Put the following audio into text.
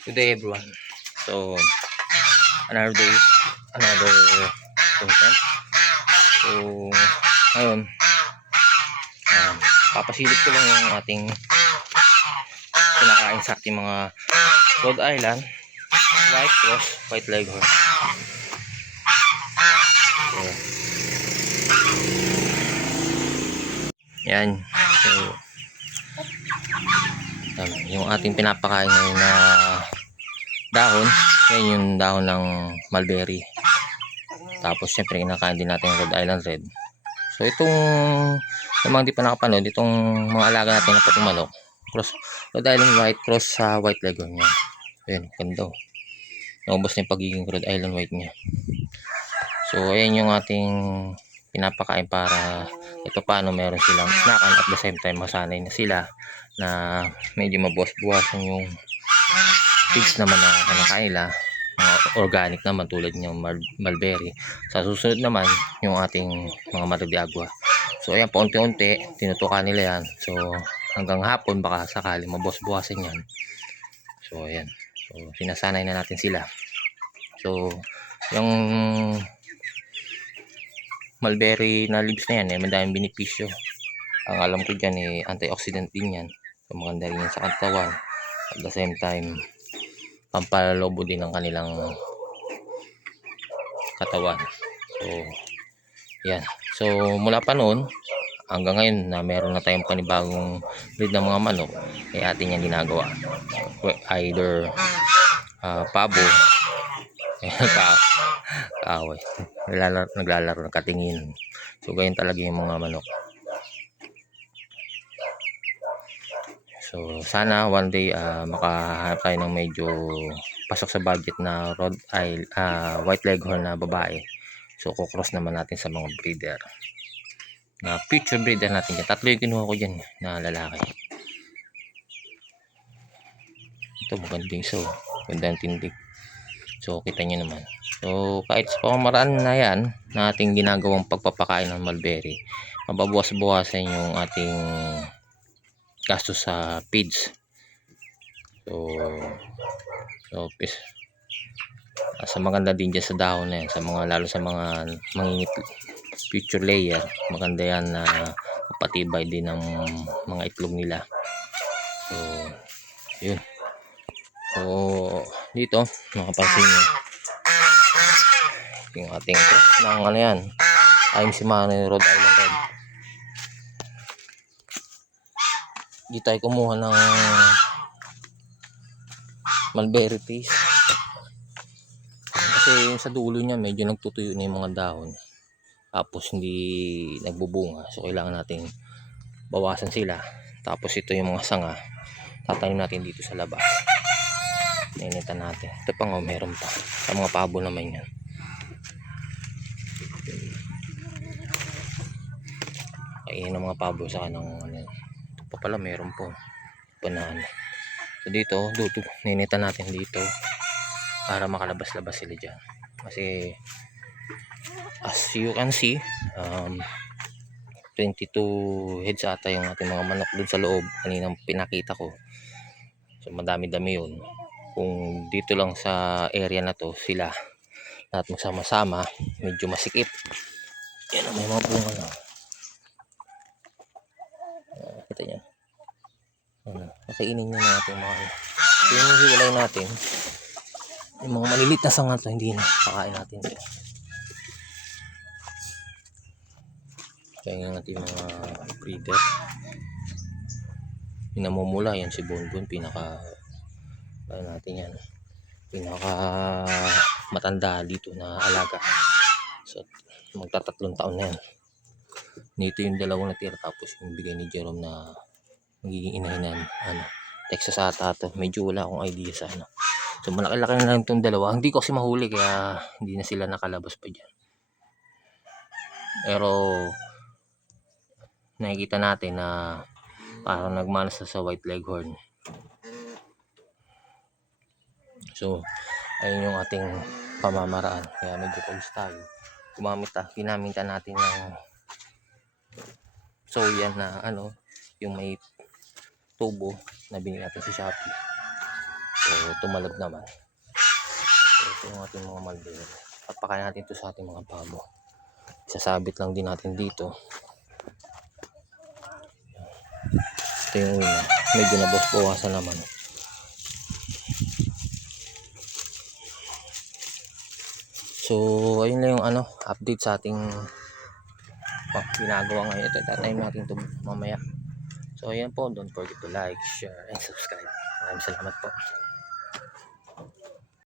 Good day everyone. So another day, another content. So ngayon, papasilip ko lang yung ating kinakain sa ating mga Rhode Island White Cross, White Leghorn. So, yan. So yung ating pinapakain ngayon na dahon, yan yung dahon ng mulberry. Tapos syempre kinakain din natin yung Rhode Island Red. So itong yung mga hindi pa nakapanood, itong mga alaga natin na putong manok, cross Rhode Island White cross sa White Leghorn niya. Ayan, ganda. Naubos na yung pagiging Rhode Island White niya. So ayan yung ating pinapakain para ito paano meron silang snackan at the same time masanay na sila na medyo mabuwas-buwasan yung pigs naman na kinakain nila, mga organic naman tulad ng mulberry. Sa susunod naman yung ating mga Maradiagua. So ayan, paunti-unti tinutukan nila yan. So hanggang hapon baka sakali mabuwas-buwasan yan. So ayan, so sinasanay na natin sila. So yung mulberry na leaves na yan, madaming benepisyo. Ang alam ko dyan antioxidant din yan. So maganda rin yan sa katawan. At the same time pampalalobo din ng kanilang katawan. So yan. So mula pa noon hanggang ngayon na meron na tayong panibagong breed ng mga manok, atin yan ginagawa. Either pabo, kaaway, naglalaro ng katingin. So ganyan talaga yung mga manok. So sana one day makahanap tayo ng medyo pasok sa budget na White Leghorn na babae. So kukross naman natin sa mga breeder na future breeder natin dyan. Tatlo yung kinuha ko dyan na lalaki. Ito magandang so magandang tindig. So kita nyo naman. So kahit sa pamamaraan na yan na ating ginagawang pagpapakain ng mulberry, mababawas-bawasan yung ating gastos sa feeds. So sa maganda din dyan sa dahon na yan, sa mga lalo sa mga mangingit future layer, maganda yan na patibay din ng mga itlog nila. So yun. So dito makapansin nyo yung ating cross ng ano yan, ayun si Manny Rhode Island Red. Dito tayo kumuha ng mulberry paste kasi sa dulo niya medyo nagtutuyo na yung mga dahon, tapos hindi nagbubunga. So kailangan natin bawasan sila. Tapos ito yung mga sanga tatanim natin dito sa labas. Ninitan natin. Ito pa nga, meron pa sa mga pabo naman yan. Kainin ng mga pabo sa kanang ano. Ito pa pala meron po panahan. So dito ninitan natin dito para makalabas-labas sila dyan. Kasi as you can see 22 heads ata yung ating mga manok dun sa loob kaninang pinakita ko. So madami-dami yun. Kung dito lang sa area na to sila lahat magsama-sama, medyo masikip. Yan, may mga bunga na. Kita nyo. Nakainin nyo na natin mga so yung hiwalay natin yung mga malilit na sanga to, hindi na pakain natin dito. Kaya yung ating mga breeder pinamumula yan si Bonbon, pinaka ano natin yan, pinaka matanda dito na alaga. So magtatatlong taon na yan. Nito yung dalawang natira, tapos yung bigay ni Jerome na magiging inahinan Texas ata to. Medyo wala akong idea sa ano. So malaki-laki na lang itong dalawa. Hindi ko kasi mahuli kaya hindi na sila nakalabas pa dyan. Pero nakikita natin na parang nagmanas na sa White Leghorn. So ayun yung ating pamamaraan. Kaya medyo pagis tayo. Ginamit natin ng soya na yung may tubo na binili natin sa Shopee. So So tumalab naman. So ito yung ating mga mulberry. Papakain natin ito sa ating mga pabo. Sasabit lang din natin dito. Ito yung una. Medyo nabawasan naman. So ayun lang yung update sa ating ginagawa ngayon. Ito tatayin natin ito mamaya. So ayan po, don't forget to like, share, and subscribe. Maraming salamat po.